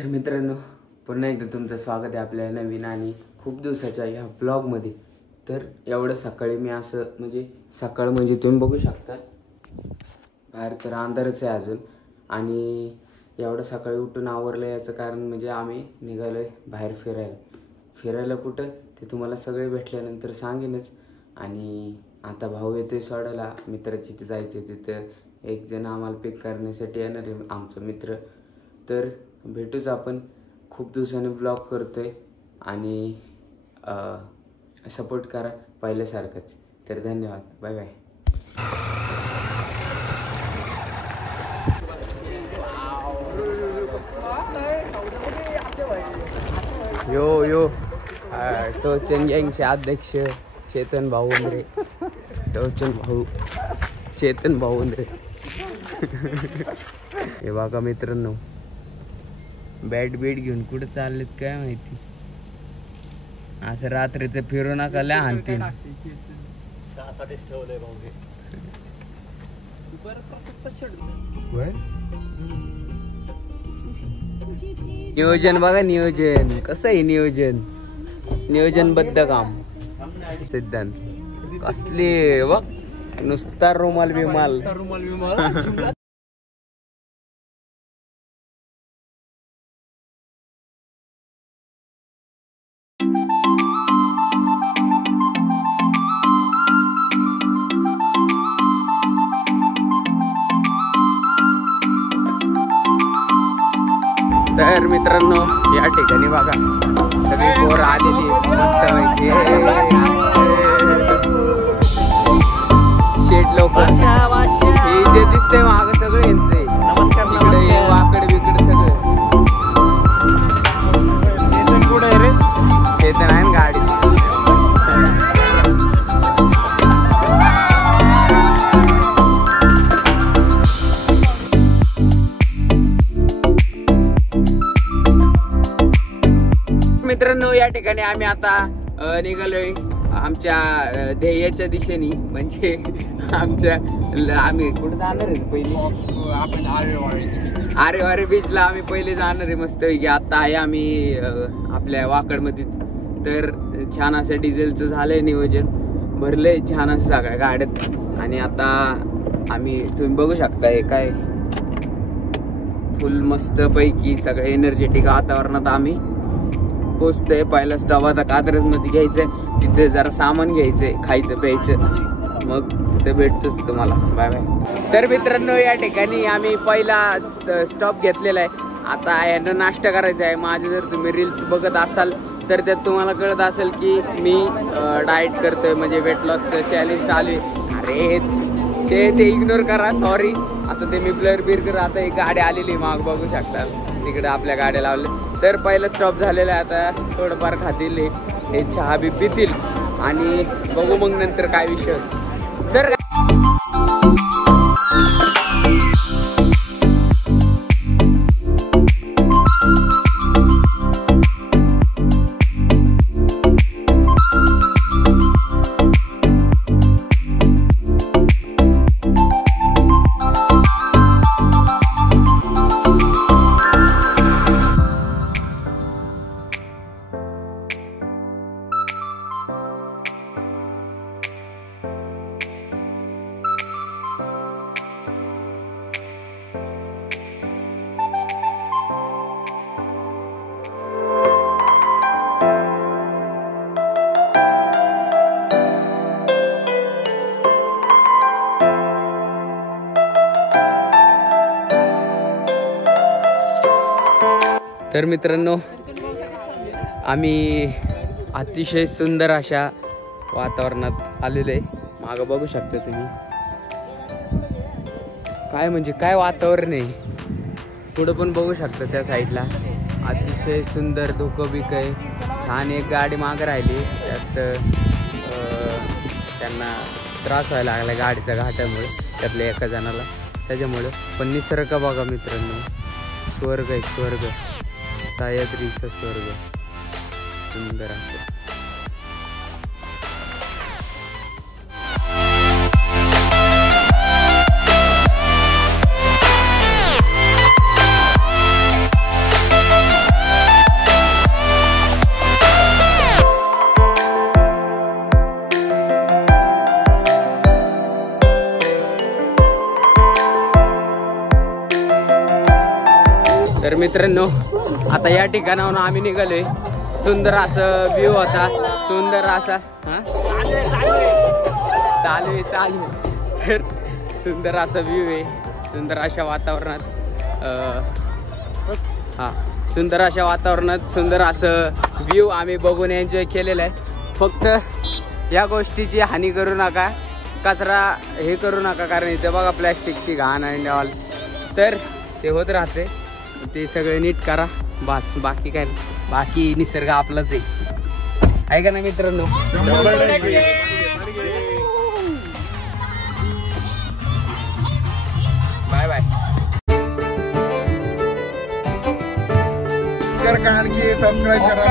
तर मित्रांनो, पुन्हा एकदा तुमचं स्वागत आहे आपल्या नवीन आणि खूप दिवसाच्या या ब्लॉगमध्ये। तर एवढं सकाळी मी असं सकाळ म्हणजे तुम्ही बघू शकता बाहेर तर अंधारच आहे अजून। आणि एवढं सकाळी उठून आवरलं याचं कारण म्हणजे आम्ही निघालोय बाहेर फिरायला कुठं ते तुम्हाला सगळे भेटल्यानंतर सांगेनच। आणि आता भाऊ येतोय सोडायला, मित्राची तिथे जायचं, तिथं एक जण आम्हाला पिक करण्यासाठी येणार आहे आमचा मित्र। तर भेटूच आपण, खूप दिवसांनी ब्लॉग करतोय आणि सपोर्ट करा पहिल्यासारखंच। तर धन्यवाद, बाय बाय। यो टोचन गँगचे अध्यक्ष चेतन भाऊ उंदरे, चेतन भाऊ उंदरे। हे बघा मित्रांनो, बॅट घेऊन कुठं चाललेत काय माहिती। असं रात्रीचं फिरू नका, लय हाणतील। नियोजन बघा, नियोजन कसं आहे, नियोजनबद्ध काम सिद्धांत कसली बघ, नुसता रुमाल बिमाल। तर मित्रांनो, या ठिकाणी बघा सगळी पोरं आलेली मस्त शेट लोक। हे जे दिसतंय मागं सगळं यांचं, इकडे वाकड बिकड सगळं पुढे रे चेतन आहे गाडी। मित्रांनो, या ठिकाणी आम्ही आता निघालोय आमच्या ध्येयाच्या दिशेने, म्हणजे आम्ही कुठे जाणार आहे पहिले, आपण आरेवारे बीचला आम्ही पहिले जाणार आहे मस्त पैकी। आता आहे आम्ही आपल्या वाकडमध्ये। तर छान असं डिझेलचं झालंय नियोजन, भरलंय छान असं सगळ्या गाड्यात। आणि आता आम्ही तुम्ही बघू शकता हे काय फुल मस्त पैकी सगळं एनर्जेटिक वातावरणात आम्ही पोचतोय। पहिला स्टॉप आता कात्रज मध्ये घ्यायचंय, तिथे जरा सामान घ्यायचंय, खायचं प्यायचं, मग तिथे भेटतोच तुम्हाला। Bye bye. तर मित्रांनो, या ठिकाणी आम्ही पहिला स्टॉप घेतलेला आहे। आता यांना नाश्ता करायचा आहे। माझे जर तुम्ही रील्स बघत असाल तर त्यात तुम्हाला कळत असेल की मी डाएट करतोय, म्हणजे वेट लॉसचं चॅलेंज चालू आहे। अरे ते इग्नोर करा, सॉरी। आता ते मी ब्लर कर, आता एक गाडी आलेली माग बघू शकता, तिकडे आपल्या गाड्या लावल्या। तर पहिला स्टॉप झालेला आहे, आता थोडंफार खातील, हे चहा बी पितील आणि बघू मग नंतर काय विषय। तर मित्रांनो, आम्ही अतिशय सुंदर अशा वातावरणात आलेलो आहे। मागं बघू शकता तुम्ही, काय म्हणजे काय वातावरण आहे। पुढं पण बघू शकता त्या साईडला अतिशय सुंदर धुकं बिक आहे। छान एक गाडी मागं राहिली, त्यात त्यांना त्रास व्हायला लागला गाडीच्या घाटामुळे, त्यातल्या एका जणाला, त्याच्यामुळे। पण निसर्ग बघा मित्रांनो, स्वर्ग आहे, स्वर्ग, सह्याद्रीचा स्वर्ग, सुंदर असं। मित्रांनो आता या ठिकाणाहून आम्ही निघालोय. सुंदर असं व्ह्यू होता, सुंदर असा चालू तर सुंदर असा व्ह्यू आहे. सुंदर अशा वातावरणात सुंदर अशा वातावरणात सुंदर असं व्ह्यू आम्ही बघून एन्जॉय केलेलं आहे. फक्त या गोष्टीची हानी करू नका, कचरा हे करू नका, कारण इथे बघा प्लॅस्टिकची घाण आणि ऑल, तर ते होत राहते. ते सगळे नीट करा बस, बाकी काय, बाकी निसर्ग आपलाच आहे का ना मित्रांनो. Bye bye. की सबस्क्राईब करा.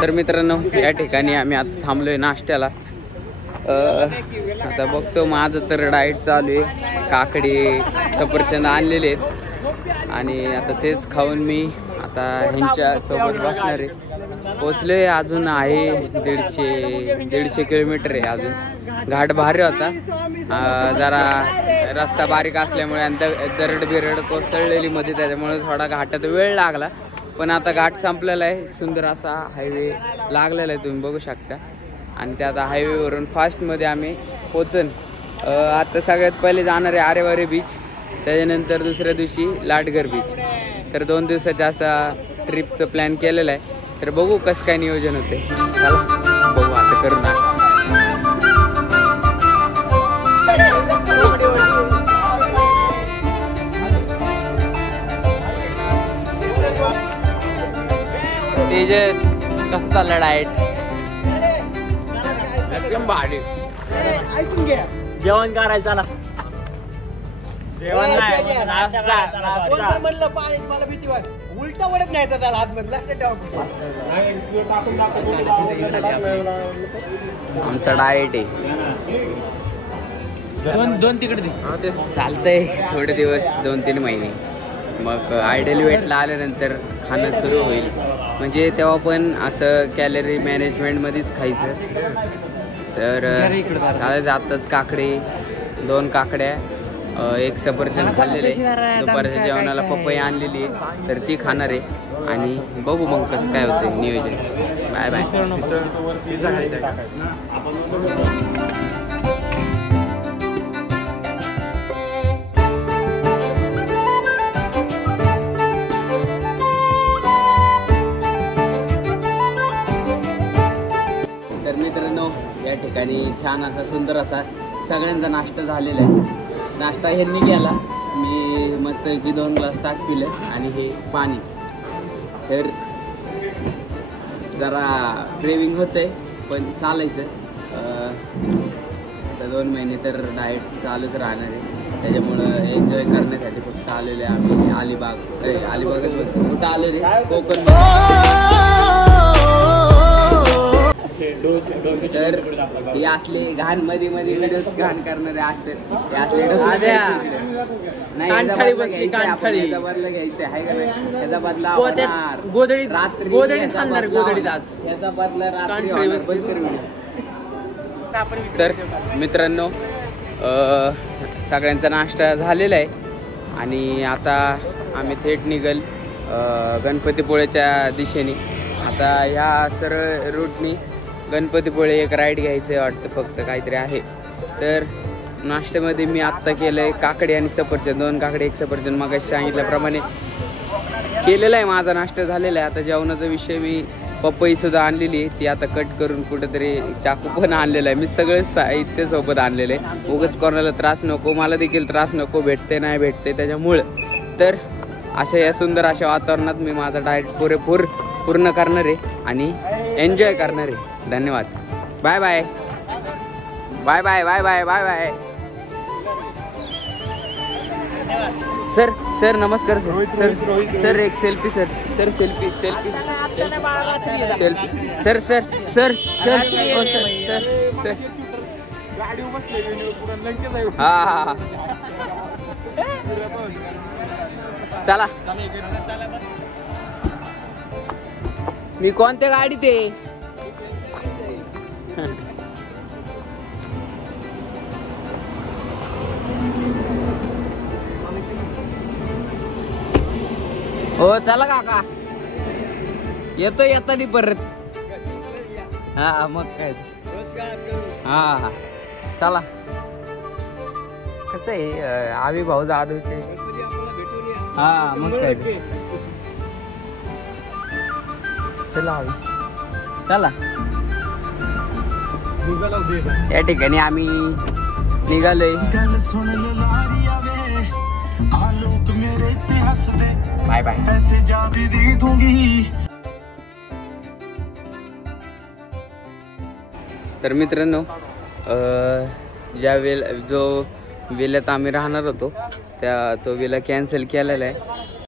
तर मित्रांनो या ठिकाणी आम्ही आता थांबलोय नाश्त्याला. आता बघतो माझं तर डाएट चालू आहे. काकडी सफरचंद आणलेले आहेत आणि आता तेच खाऊन मी आता ह्यांच्या सोबत बसणार आहे. पोचले, अजून आहे 150 किलोमीटर आहे अजून. घाट भारी होता, जरा रस्ता बारीक असल्यामुळे आणि दरड बिरड कोसळलेली मध्ये, त्याच्यामुळे थोडा घाटात वेळ लागला. पण आता घाट संपलेला आहे. सुंदर असा हायवे लागलेला आहे, तुम्ही बघू शकता. आणि त्या आता हायवेवरून फास्टमध्ये आम्ही पोचन. आता सगळ्यात पहिले जाणार आहे आरेवारे बीच, त्याच्यानंतर दुसऱ्या दिवशी लाटघर बीच. तर 2 दिवसाचा असा ट्रिपचं प्लॅन केलेलं आहे. तर बघू कसं काय नियोजन होते. चला बघू आता, करू ना. तेजस कसं चाललं डाएट? एकदम भारी. जेवण करायचं ना, जेवण नाही म्हणलं पाणी, मला भीती वाटत उलटा वडत नाही त्याला आतमध्ये. आमचा डाएट आहे. दोन तिकडे चालतंय थोडे दिवस, 2-3 महिने. मग आयडल वेटला आल्यानंतर खाणं सुरू होईल. म्हणजे तेव्हा पण असं कॅलरी मॅनेजमेंटमध्येच खायचं. तर चालायचं. आत्ताच काकडी, 2 काकड्या, 1 सफरचंद खाल्लेले. दुपारच्या जेवणाला पपई आणलेली आहे, तर ती खाणार आहे. आणि बघू मग कसं काय होतं नियोजन. Bye bye. तर मित्रांनो या ठिकाणी छान असा सुंदर असा सगळ्यांचा नाश्ता झालेला आहे. नाश्ता ह्यांनी केला, मी मस्तपैकी 2 ग्लास ताक पिलं आणि हे पाणी. तर जरा क्रेविंग होतंय, पण चालायचं. तर 2 महिने तर डाएट चालूच राहणार आहे. त्याच्यामुळं एन्जॉय करण्यासाठी फक्त आलेले आम्ही अलिबागच बोलतो. कुठं आलो रे? कोकण. तर हे असले घाण मध्ये व्हिडिओ घाण करणारे असतात. हे असले नाही, याचा बदला घ्यायचा आहे का नाही? याचा बदला गोधडी रात्री याचा बदला रात्री तर मित्रांनो सगळ्यांचा नाश्ता झालेला आहे आणि आता आम्ही थेट निघल गणपतीपुळेच्या दिशेने. आता ह्या सरळ रूटनी गणपतीपुळे एक राईड घ्यायचं आहे वाटतं, फक्त काहीतरी आहे. तर नाश्त्यामध्ये मी आत्ता केलं आहे काकडी आणि सफरचंद, 2 काकडी 1 सफरचंद. मग सांगितल्याप्रमाणे केलेला आहे माझा नाश्ता झालेला आहे. आता जेवणाचा विषय मी पपईसुद्धा आणलेली आहे, ती आता कट करून कुठेतरी चाकू पण आणलेला आहे. मी सगळं साहित्य सोबत आणलेलं आहे, उगाच कोणाला त्रास नको, मला देखील त्रास नको, भेटते नाही भेटते त्याच्यामुळं. तर अशा या सुंदर अशा वातावरणात मी माझा डाएट पुरेपूर पूर्ण करणार आहे आणि एन्जॉय करणार आहे. धन्यवाद. Bye bye bye bye bye bye bye bye. Sir नमस्कार सर. सर एक सेल्फी सर. सेल्फी सर हा चला. मी कोणत्या गाडीत आहे? हो चला काका, येतोय येतानी परत. हा मग काय. हा चला. कसं आहे आवी भाऊ जाधवचे. हा मग काय. चला चला. या ठिकाणी आम्ही निघालोय. Bye bye. तर मित्रांनो जो वेळेत आम्ही राहणार होतो तो वेळा कॅन्सल केलेला आहे.